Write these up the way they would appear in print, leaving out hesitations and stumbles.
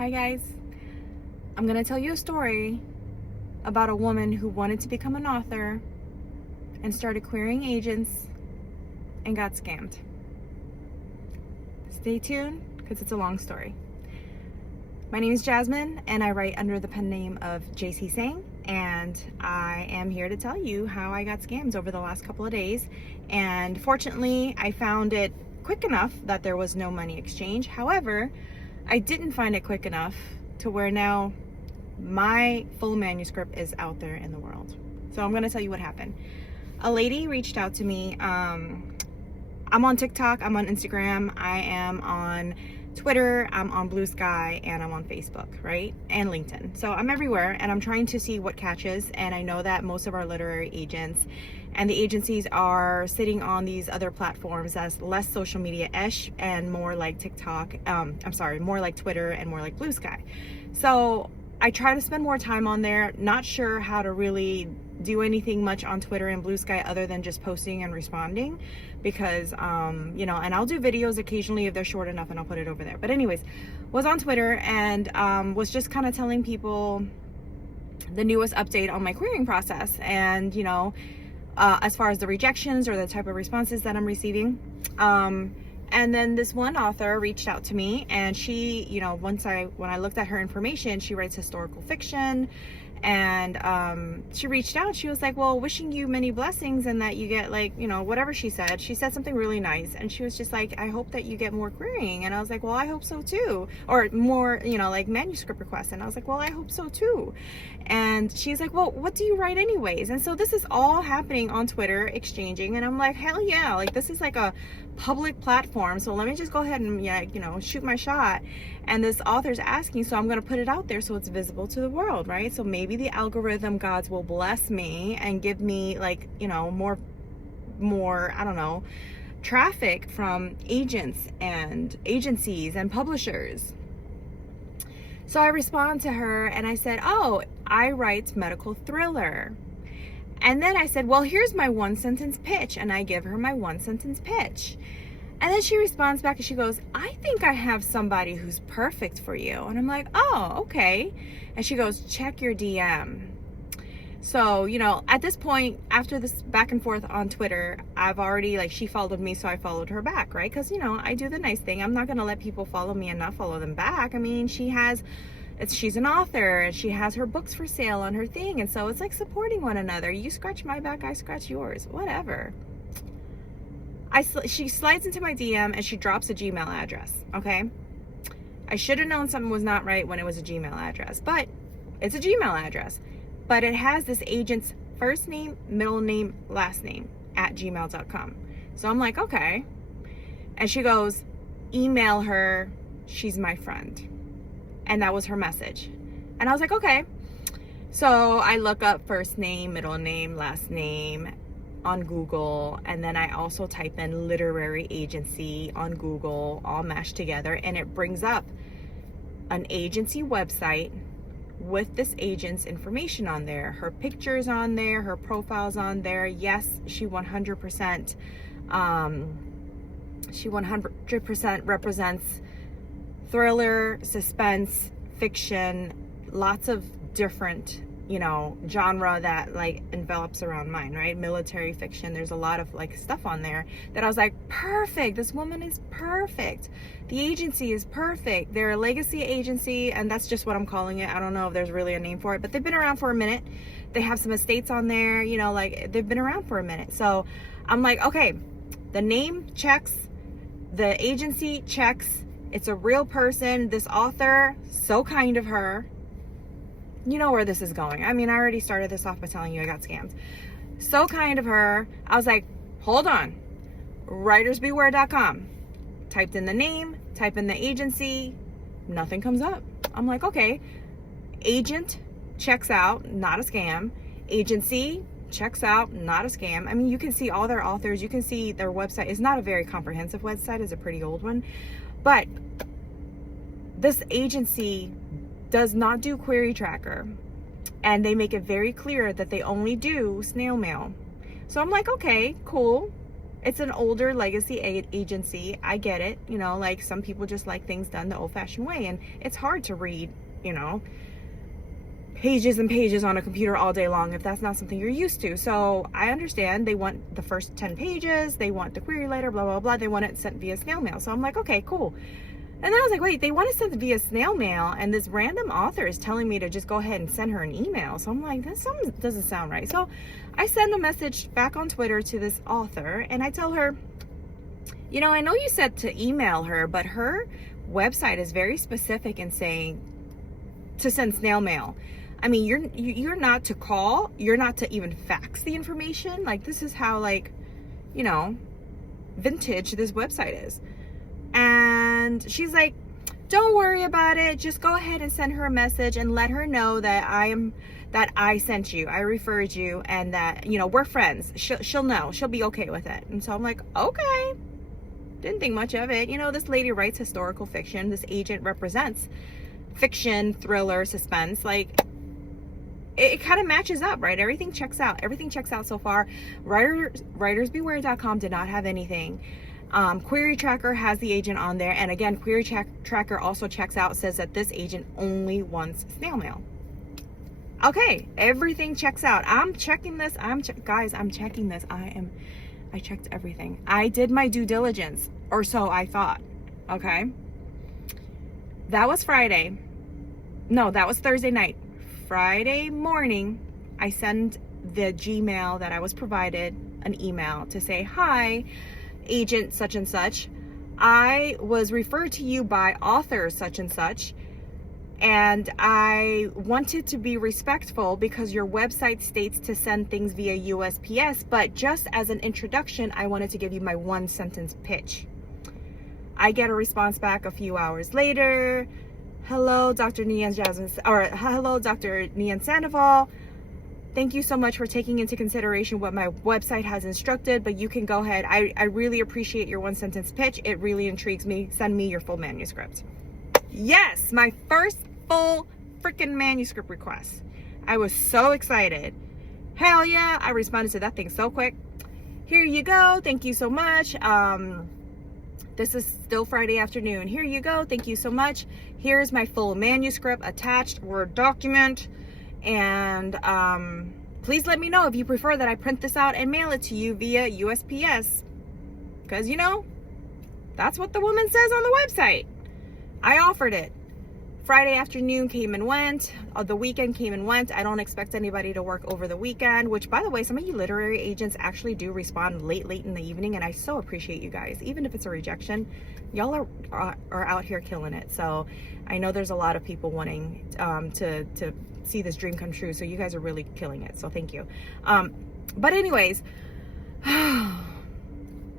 Hi guys, I'm gonna tell you a story about a woman who wanted to become an author and started querying agents and got scammed. Stay tuned because it's a long story. My name is Jasmine and I write under the pen name of JC Sang, and I am here to tell you how I got scammed over the last couple of days. And fortunately, I found it quick enough that there was no money exchange. However, I didn't find it quick enough to where now my full manuscript is out there in the world. So I'm going to tell you what happened. A lady reached out to me. I'm on TikTok, I'm on Instagram, I am on Twitter, I'm on Blue Sky, and I'm on Facebook, right? And LinkedIn. So I'm everywhere and I'm trying to see what catches. And I know that most of our literary agents and the agencies are sitting on these other platforms that's less social media-ish and more like TikTok, more like Twitter and more like Blue Sky. So I try to spend more time on there, not sure how to really do anything much on Twitter and Blue Sky other than just posting and responding because, and I'll do videos occasionally if they're short enough and I'll put it over there. But anyways, was on Twitter and was just kind of telling people the newest update on my querying process and, as far as the rejections or the type of responses that I'm receiving. And then this one author reached out to me and she, when I looked at her information, she writes historical fiction. And she reached out. She was like, well, wishing you many blessings and that you get whatever she said. She said something really nice. And she was just like, I hope that you get more querying. And I was like, well, I hope so too. Or more, like manuscript requests. And I was like, well, I hope so too. And she's like, well, what do you write anyways? And so this is all happening on Twitter, exchanging. And I'm like, hell yeah. Like this is like a public platform. So let me just go ahead and, shoot my shot. And this author's asking, so I'm going to put it out there so it's visible to the world, right? So maybe the algorithm gods will bless me and give me more, I don't know, traffic from agents and agencies and publishers. So I respond to her and I said, oh, I write medical thriller. And then I said, well, here's my 1-sentence pitch. And I give her my 1-sentence pitch. And then she responds back and she goes, I think I have somebody who's perfect for you. And I'm like, oh, okay. And she goes, check your DM. So, at this point, after this back and forth on Twitter, I've already, she followed me, so I followed her back, right? Because, I do the nice thing. I'm not going to let people follow me and not follow them back. I mean, she's an author and she has her books for sale on her thing. And so it's like supporting one another. You scratch my back, I scratch yours, whatever. She slides into my DM and she drops a Gmail address, okay? I should have known something was not right when it was a Gmail address, but it's a Gmail address. But it has this agent's first name, middle name, last name at gmail.com. So I'm like, okay. And she goes, email her, she's my friend. And that was her message. And I was like, okay. So I look up first name, middle name, last name on Google, and then I also type in literary agency on Google, all mashed together, and it brings up an agency website with this agent's information on there, her pictures on there, her profiles on there. Yes, she 100% represents thriller, suspense, fiction, lots of different genre that envelops around mine, right? Military fiction. There's a lot of stuff on there that I was like, perfect. This woman is perfect. The agency is perfect. They're a legacy agency, and that's just what I'm calling it. I don't know if there's really a name for it, but they've been around for a minute. They have some estates on there, they've been around for a minute. So I'm like, okay, the name checks, the agency checks. It's a real person. This author, so kind of her. You know where this is going. I mean, I already started this off by telling you I got scammed. So kind of her. I was like, hold on. writersbeware.com. Typed in the name, type in the agency, nothing comes up. I'm like, okay. Agent checks out, not a scam. Agency checks out, not a scam. I mean, you can see all their authors. You can see their website. It's not a very comprehensive website. It's a pretty old one. But this agency does not do query tracker, and they make it very clear that they only do snail mail. So I'm like, okay, cool. It's an older legacy agency. I get it. You know, like some people just like things done the old fashioned way, and it's hard to read, you know, pages and pages on a computer all day long if that's not something you're used to. So I understand they want the first 10 pages, they want the query letter, blah, blah, blah. They want it sent via snail mail. So I'm like, okay, cool. And then I was like, wait, they want it sent via snail mail, and this random author is telling me to just go ahead and send her an email. So I'm like, this something doesn't sound right. So I send a message back on Twitter to this author, and I tell her, you know, I know you said to email her, but her website is very specific in saying to send snail mail. I mean, you're not to call, you're not to even fax the information. Like, this is how, like, you know, vintage this website is. And she's like, don't worry about it. Just go ahead and send her a message and let her know that I sent you, I referred you, and that, you know, we're friends. She'll know, she'll be okay with it. And so I'm like, okay. Didn't think much of it. You know, this lady writes historical fiction. This agent represents fiction, thriller, suspense. Like, it kind of matches up, right? Everything checks out. Everything checks out so far. Writersbeware.com did not have anything. Query Tracker has the agent on there. And again, Query Tracker also checks out, says that this agent only wants snail mail. Okay, everything checks out. I'm checking this. Guys, I'm checking this. I checked everything. I did my due diligence, or so I thought. Okay. That was Friday. No, that was Thursday night. Friday morning, I send the Gmail that I was provided an email to say, hi, agent such and such. I was referred to you by author such and such, and I wanted to be respectful because your website states to send things via USPS, but just as an introduction, I wanted to give you my one sentence pitch. I get a response back a few hours later. Hello, Dr. Nian Jasmine, or hello, Dr. Nian Sandoval. Thank you so much for taking into consideration what my website has instructed, but you can go ahead. I really appreciate your one sentence pitch. It really intrigues me. Send me your full manuscript. Yes, my first full freaking manuscript request. I was so excited. Hell yeah, I responded to that thing so quick. Here you go. Thank you so much. This is still Friday afternoon. Here you go. Thank you so much. Here's my full manuscript, attached Word document. And please let me know if you prefer that I print this out and mail it to you via USPS. Because, you know, that's what the woman says on the website. I offered it. Friday afternoon came and went. The weekend came and went. I don't expect anybody to work over the weekend, which, by the way, some of you literary agents actually do respond late in the evening, and I so appreciate you guys. Even if it's a rejection, y'all are out here killing it. So I know there's a lot of people wanting to see this dream come true, so you guys are really killing it. So thank you. But anyways,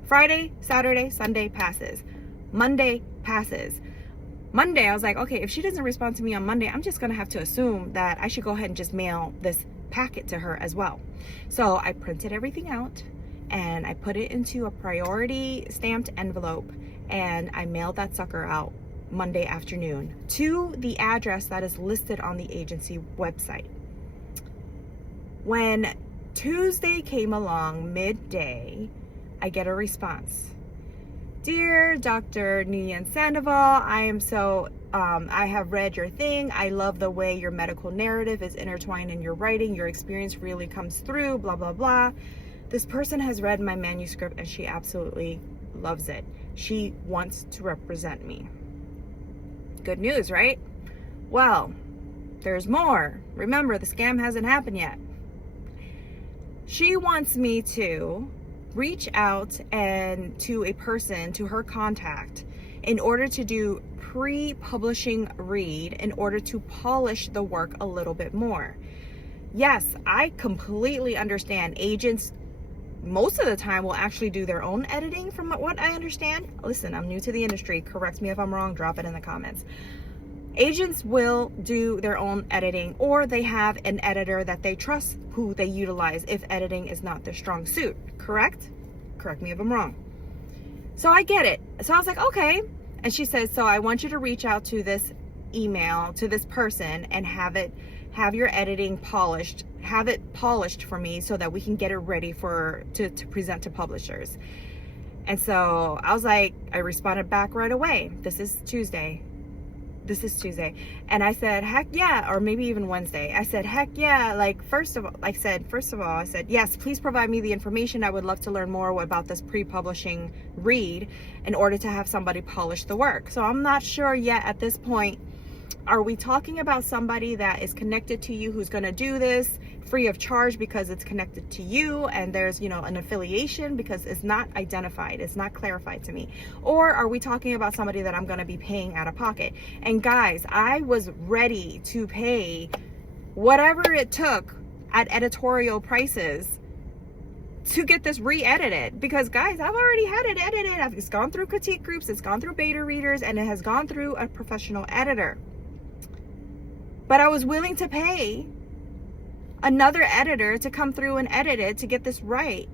Friday, Saturday, Sunday passes. Monday passes. Monday, I was like, okay, if she doesn't respond to me on Monday, I'm just going to have to assume that I should go ahead and just mail this packet to her as well. So I printed everything out and I put it into a priority stamped envelope, and I mailed that sucker out Monday afternoon to the address that is listed on the agency website. When Tuesday came along midday, I get a response. Dear Dr. Nian Sandoval, I am so, I have read your thing. I love the way your medical narrative is intertwined in your writing. Your experience really comes through, blah, blah, blah. This person has read my manuscript and she absolutely loves it. She wants to represent me. Good news, right? Well, there's more. Remember, the scam hasn't happened yet. She wants me to reach out and to a person, to her contact, in order to do pre-publishing read, in order to polish the work a little bit more. Yes, I completely understand. Agents most of the time will actually do their own editing, from what I understand. Listen, I'm new to the industry. Correct me if I'm wrong. Drop it in the comments. Agents will do their own editing, or they have an editor that they trust who they utilize if editing is not their strong suit. Correct? Correct me if I'm wrong. So I get it. So I was like, okay. And she says, so I want you to reach out to this email, to this person, and have your editing polished, have it polished for me so that we can get it ready to present to publishers. And so I was like, I responded back right away. This is Tuesday. And I said, heck yeah, or maybe even Wednesday. I said, heck yeah. Like, first of all, I said, yes, please provide me the information. I would love to learn more about this pre-publishing read in order to have somebody polish the work. So I'm not sure yet at this point. Are we talking about somebody that is connected to you who's going to do this free of charge because it's connected to you and there's, you know, an affiliation, because it's not identified, it's not clarified to me? Or are we talking about somebody that I'm going to be paying out of pocket? And guys, I was ready to pay whatever it took at editorial prices to get this re-edited, because guys, I've already had it edited. It's gone through critique groups, it's gone through beta readers, and it has gone through a professional editor. But I was willing to pay another editor to come through and edit it to get this right.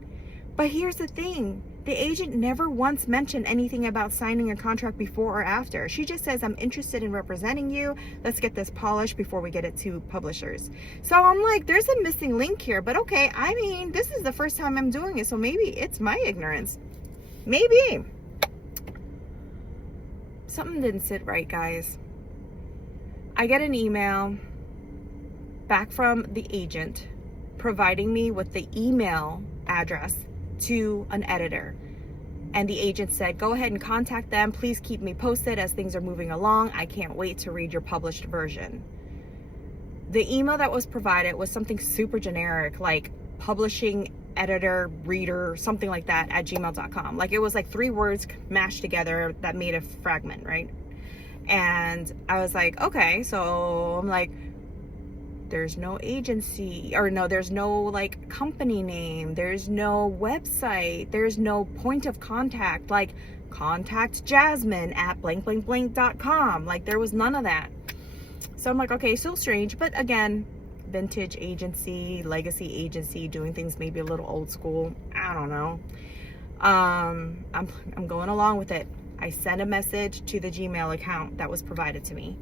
But here's the thing. The agent never once mentioned anything about signing a contract before or after. She just says, I'm interested in representing you. Let's get this polished before we get it to publishers. So I'm like, there's a missing link here. But okay, I mean, this is the first time I'm doing it, so maybe it's my ignorance. Maybe. Something didn't sit right, guys. I get an email back from the agent providing me with the email address to an editor. And the agent said, go ahead and contact them. Please keep me posted as things are moving along. I can't wait to read your published version. The email that was provided was something super generic, like publishing editor, reader, something like that at gmail.com. Like, it was like 3 words mashed together that made a fragment, right? And I was like, okay, so I'm like, there's no agency, or no, there's no like company name, there's no website, there's no point of contact, like contact Jasmine at blank blank blank.com. Like, there was none of that. So I'm like, okay, so strange. But again, vintage agency, legacy agency, doing things maybe a little old school, I don't know. I'm going along with it. I sent a message to the Gmail account that was provided to me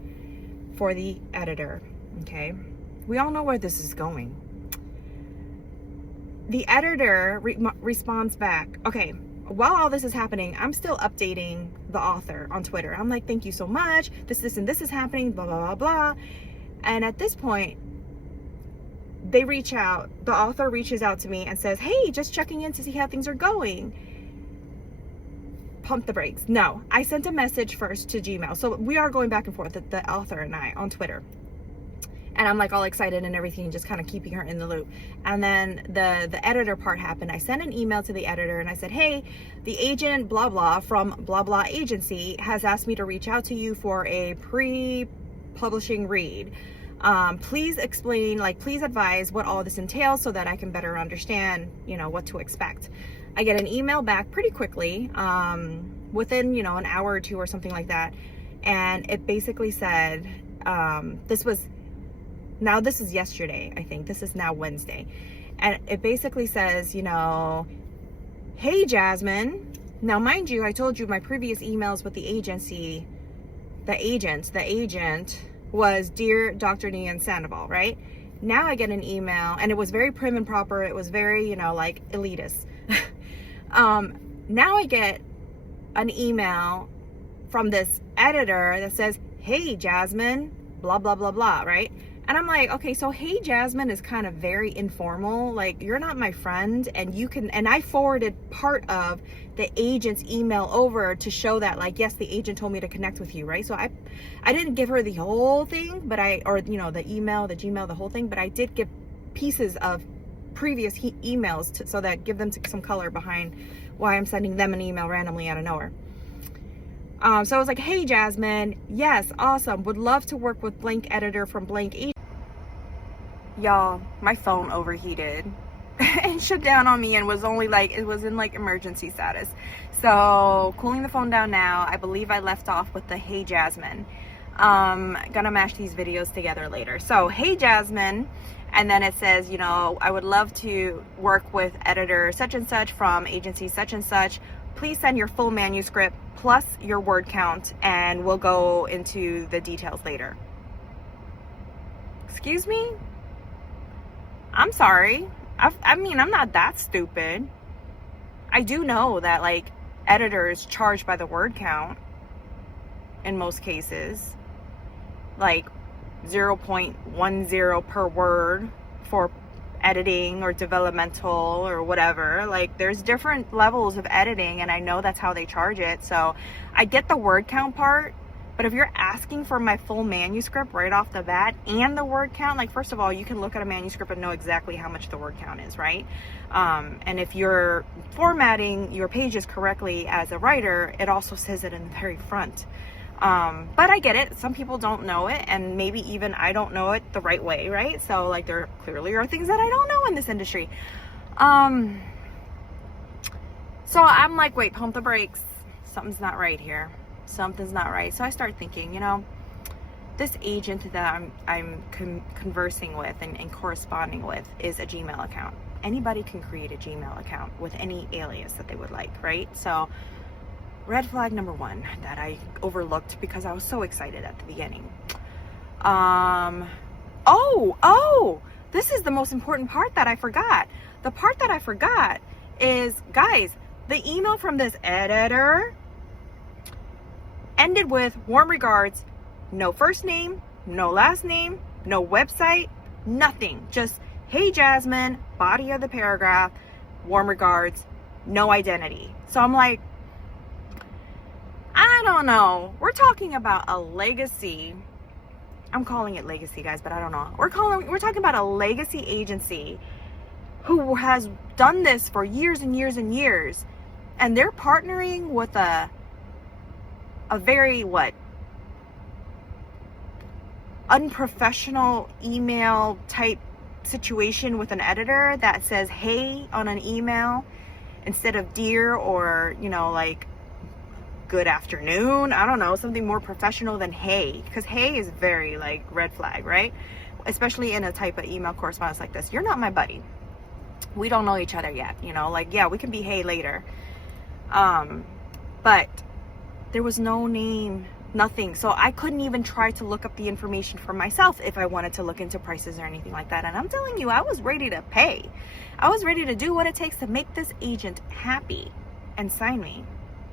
for the editor. Okay, we all know where this is going. The editor responds back. Okay, while all this is happening, I'm still updating the author on Twitter. I'm like, thank you so much. This, and this is happening, blah, blah, blah, blah. And at this point, they reach out. The author reaches out to me and says, hey, just checking in to see how things are going. Pump the brakes. No, I sent a message first to Gmail. So we are going back and forth, the author and I, on Twitter. And I'm like all excited and everything, just kind of keeping her in the loop. And then the editor part happened. I sent an email to the editor and I said, hey, the agent blah blah from blah blah agency has asked me to reach out to you for a pre-publishing read. Please explain, like, please advise what all this entails so that I can better understand, you know, what to expect. I get an email back pretty quickly, within, you know, an hour or two or something like that. And it basically said, this is yesterday, I think. This is now Wednesday. And it basically says, you know, hey, Jasmine. Now, mind you, I told you my previous emails with the agency, the agent was Dear Dr. Nian Sandoval, right? Now I get an email, and it was very prim and proper. It was very, you know, like elitist. Now I get an email from this editor that says, hey, Jasmine, blah, blah, blah, blah, right? And I'm like, okay, so hey, Jasmine is kind of very informal. Like, you're not my friend, and you can, and I forwarded part of the agent's email over to show that, like, yes, the agent told me to connect with you, right? So I didn't give her the whole thing, but or, you know, the email, the Gmail, the whole thing, but I did give pieces of previous emails so that give them some color behind why I'm sending them an email randomly out of nowhere. So I was like, hey, Jasmine, yes, awesome. Would love to work with blank editor from blank agent. Y'all, my phone overheated and shut down on me and was only like, it was in like emergency status. So cooling the phone down now. I believe I left off with the hey, Jasmine. Gonna mash these videos together later. So hey, Jasmine. And then it says, you know, I would love to work with editor such and such from agency such and such. Please send your full manuscript plus your word count, and we'll go into the details later. Excuse me? I'm sorry. I mean, I'm not that stupid. I do know that, like, editors charge by the word count in most cases, like 0.10 per word for editing or developmental or whatever. Like, there's different levels of editing, and I know that's how they charge it. So I get the word count part, but if you're asking for my full manuscript right off the bat and the word count, like, first of all, you can look at a manuscript and know exactly how much the word count is, right? And if you're formatting your pages correctly as a writer, it also says it in the very front. But I get it. Some people don't know it, and maybe even I don't know it the right way, right? So, like, there clearly are things that I don't know in this industry. So I'm like, wait, pump the brakes. Something's not right here. Something's not right. So I start thinking, you know, this agent that I'm conversing with and corresponding with is a Gmail account. Anybody can create a Gmail account with any alias that they would like, right? So red flag number one that I overlooked because I was so excited at the beginning. This is the most important part that I forgot. The part that I forgot is, guys, the email from this editor ended with warm regards, no first name, no last name, no website, nothing. Just, hey Jasmine, body of the paragraph, warm regards, no identity. So I'm like, I don't know. We're talking about a legacy. I'm calling it legacy, guys, but I don't know. We're talking about a legacy agency who has done this for years and years and years, and they're partnering with a very unprofessional email type situation with an editor that says hey on an email instead of dear, or, you know, like good afternoon. I don't know, something more professional than hey, because hey is very like red flag, right? Especially in a type of email correspondence like this. You're not my buddy. We don't know each other yet, you know, like, yeah, we can be hey later. But there was no name, nothing. So I couldn't even try to look up the information for myself if I wanted to look into prices or anything like that. And I'm telling you, I was ready to pay. I was ready to do what it takes to make this agent happy and sign me.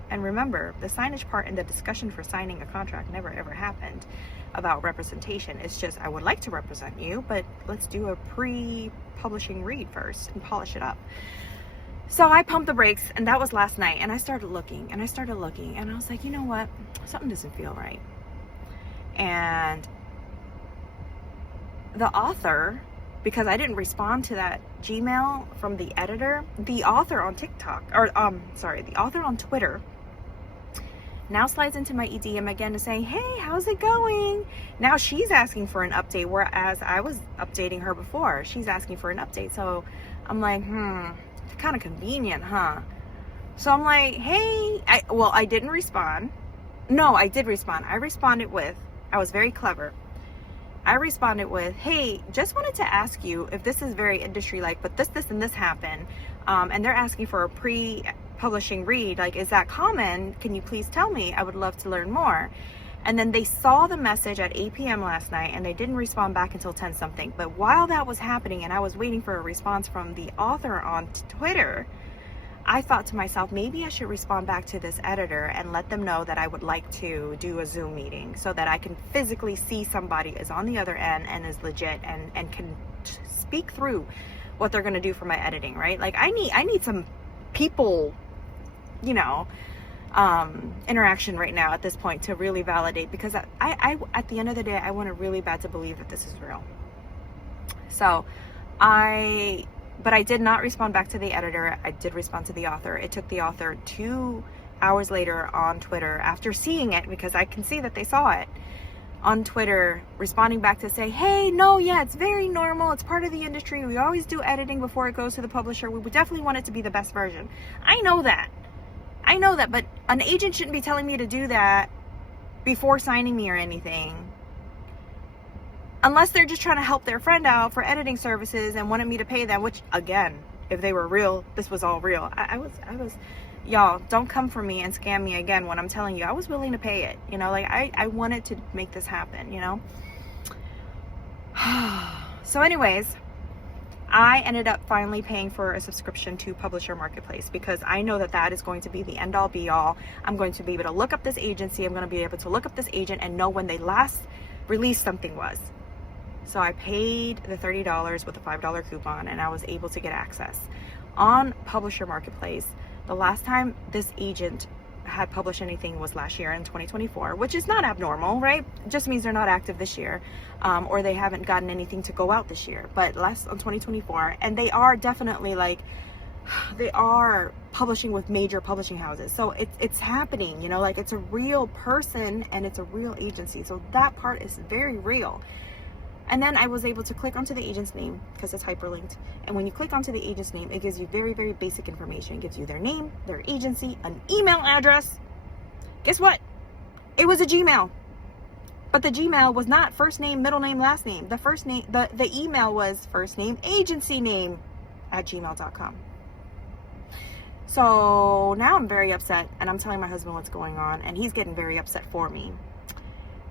And remember, the signage part and the discussion for signing a contract never ever happened about representation. It's just, I would like to represent you, but let's do a pre-publishing read first and polish it up. So I pumped the brakes, and that was last night. And I started looking, and I was like, you know what? Something doesn't feel right. And the author, because I didn't respond to that Gmail from the editor, the author on TikTok, or the author on Twitter, now slides into my EDM again to say, hey, how's it going? Now she's asking for an update, whereas I was updating her before. She's asking for an update. So I'm like, kind of convenient, huh? So I'm like, hey, I didn't respond. No, I did respond. I was very clever. I responded with, hey, just wanted to ask you if this is very industry-like, but this, and this happened. And they're asking for a pre-publishing read. Like, is that common? Can you please tell me? I would love to learn more. And then they saw the message at 8 p.m. last night, and they didn't respond back until 10 something. But while that was happening and I was waiting for a response from the author on Twitter, I thought to myself, maybe I should respond back to this editor and let them know that I would like to do a Zoom meeting so that I can physically see somebody is on the other end and is legit and can speak through what they're going to do for my editing, right? Like, I need some people, you know, interaction right now at this point to really validate, because I at the end of the day, I want it really bad to believe that this is real. So but I did not respond back to the editor. I did respond to the author. It took the author 2 hours later on Twitter, after seeing it, because I can see that they saw it on Twitter, responding back to say, hey, no, yeah, it's very normal. It's part of the industry. We always do editing before it goes to the publisher. We would definitely want it to be the best version. I know that, but an agent shouldn't be telling me to do that before signing me or anything. Unless they're just trying to help their friend out for editing services and wanted me to pay them, which, again, if they were real, this was all real. I was, y'all, don't come for me and scam me again when I'm telling you I was willing to pay it. You know, like, I wanted to make this happen, you know? So anyways, I ended up finally paying for a subscription to Publisher Marketplace because I know that that is going to be the end all be all. I'm going to be able to look up this agency. I'm going to be able to look up this agent and know when they last released something was. So I paid the $30 with a $5 coupon and I was able to get access. On Publisher Marketplace, the last time this agent had published anything was last year in 2024, which is not abnormal, right? It just means they're not active this year, or they haven't gotten anything to go out this year, but last on 2024. And they are definitely like, they are publishing with major publishing houses. So it's happening, you know, like it's a real person and it's a real agency. So that part is very real. And then I was able to click onto the agent's name because it's hyperlinked. And when you click onto the agent's name, it gives you very, very basic information. It gives you their name, their agency, an email address. Guess what? It was a Gmail. But the Gmail was not first name, middle name, last name. The first name, the email was first name, agency name @gmail.com. So now I'm very upset and I'm telling my husband what's going on and he's getting very upset for me.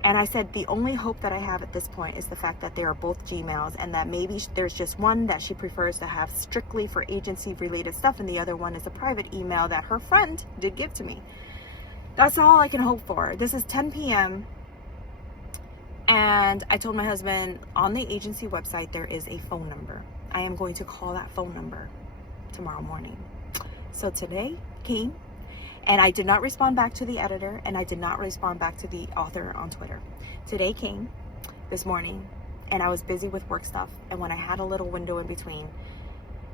And I said, the only hope that I have at this point is the fact that they are both Gmails and that maybe there's just one that she prefers to have strictly for agency related stuff and the other one is a private email that her friend did give to me. That's all I can hope for. This is 10 p.m. and I told my husband on the agency website there is a phone number. I am going to call that phone number tomorrow morning. So today came. And I did not respond back to the editor and I did not respond back to the author on Twitter. Today came this morning and I was busy with work stuff. And when I had a little window in between,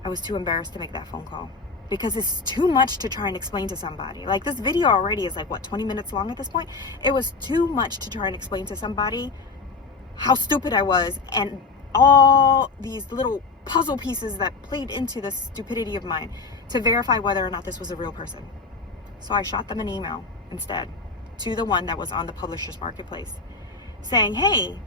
I was too embarrassed to make that phone call because it's too much to try and explain to somebody. Like this video already is like, what, 20 minutes long at this point? It was too much to try and explain to somebody how stupid I was and all these little puzzle pieces that played into the stupidity of mine to verify whether or not this was a real person. So I shot them an email instead to the one that was on the Publisher's Marketplace saying, hey,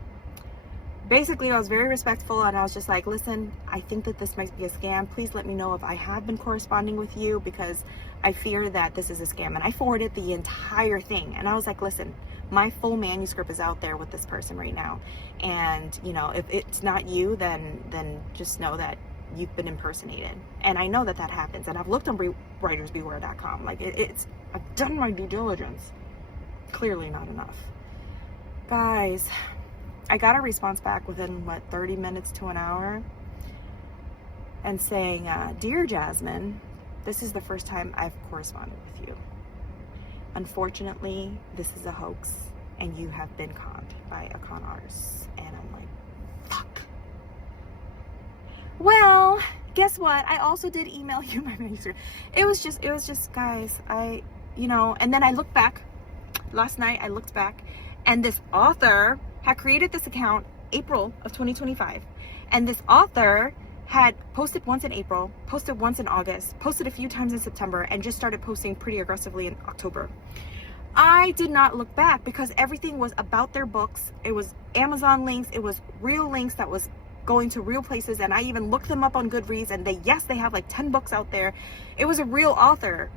basically I was very respectful and I was just like, listen, I think that this might be a scam. Please let me know if I have been corresponding with you because I fear that this is a scam. And I forwarded the entire thing. And I was like, listen, my full manuscript is out there with this person right now. And, you know, if it's not you, then just know that you've been impersonated. And I know that that happens. And I've looked on writersbeware.com. Like I've done my due diligence. Clearly not enough. Guys, I got a response back within 30 minutes to an hour and saying, Dear Jasmine, this is the first time I've corresponded with you. Unfortunately, this is a hoax and you have been conned by a con artist. And I'm like, fuck. Well, guess what? I also did email you my manuscript. It was just, guys, and then I looked back last night, I looked back and this author had created this account April of 2025. And this author had posted once in April, posted once in August, posted a few times in September, and just started posting pretty aggressively in October. I did not look back because everything was about their books. It was Amazon links. It was real links that was going to real places. And I even looked them up on Goodreads and they have like 10 books out there. It was a real author,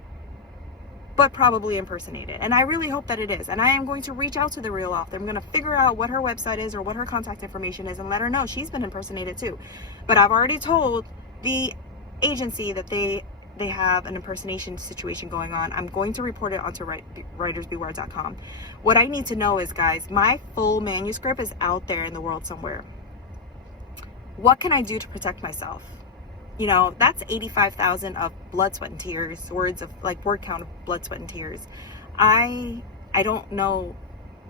but probably impersonated. And I really hope that it is. And I am going to reach out to the real author. I'm going to figure out what her website is or what her contact information is and let her know she's been impersonated too. But I've already told the agency that they have an impersonation situation going on. I'm going to report it onto writersbeware.com. What I need to know is, guys, my full manuscript is out there in the world somewhere. What can I do to protect myself? You know, that's 85,000 of blood, sweat, and tears, words of like word count of blood, sweat, and tears. I don't know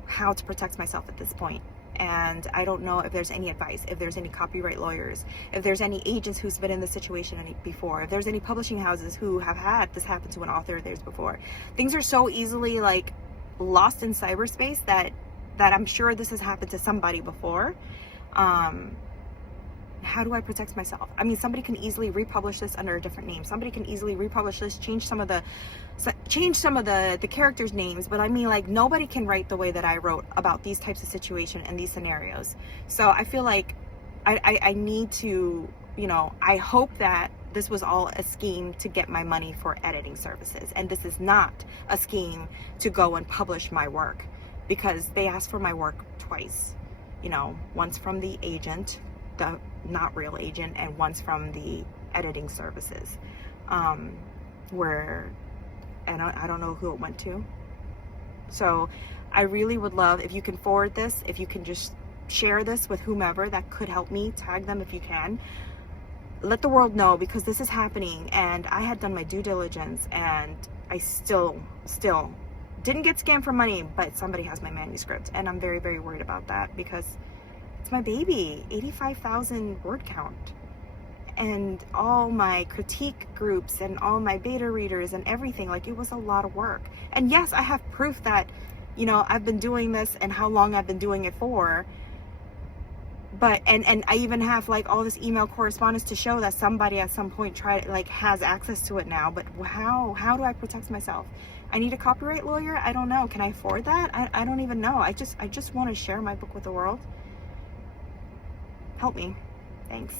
how to protect myself at this point. And I don't know if there's any advice, if there's any copyright lawyers, if there's any agents who's been in this situation before, if there's any publishing houses who have had this happen to an author of theirs before. Things are so easily like lost in cyberspace that I'm sure this has happened to somebody before. How do I protect myself? I mean, somebody can easily republish this under a different name. Somebody can easily republish this, change some of the characters' names. But I mean, like, nobody can write the way that I wrote about these types of situations and these scenarios. So I feel like I need to, you know, I hope that this was all a scheme to get my money for editing services. And this is not a scheme to go and publish my work, because they asked for my work twice, you know, once from the agent the not real agent, and one's from the editing services, where I don't know who it went to. So I really would love if you can forward this, if you can just share this with whomever that could help me. Tag them if you can. Let the world know, because this is happening, and I had done my due diligence, and I still didn't get scammed for money, but somebody has my manuscript, and I'm very, very worried about that, because it's my baby. 85,000 word count, and all my critique groups and all my beta readers and everything. Like, it was a lot of work. And yes, I have proof that, you know, I've been doing this and how long I've been doing it for. But and I even have like all this email correspondence to show that somebody at some point has access to it now. But how do I protect myself? I need a copyright lawyer. I don't know. Can I afford that? I don't even know. I just want to share my book with the world. Help me. Thanks.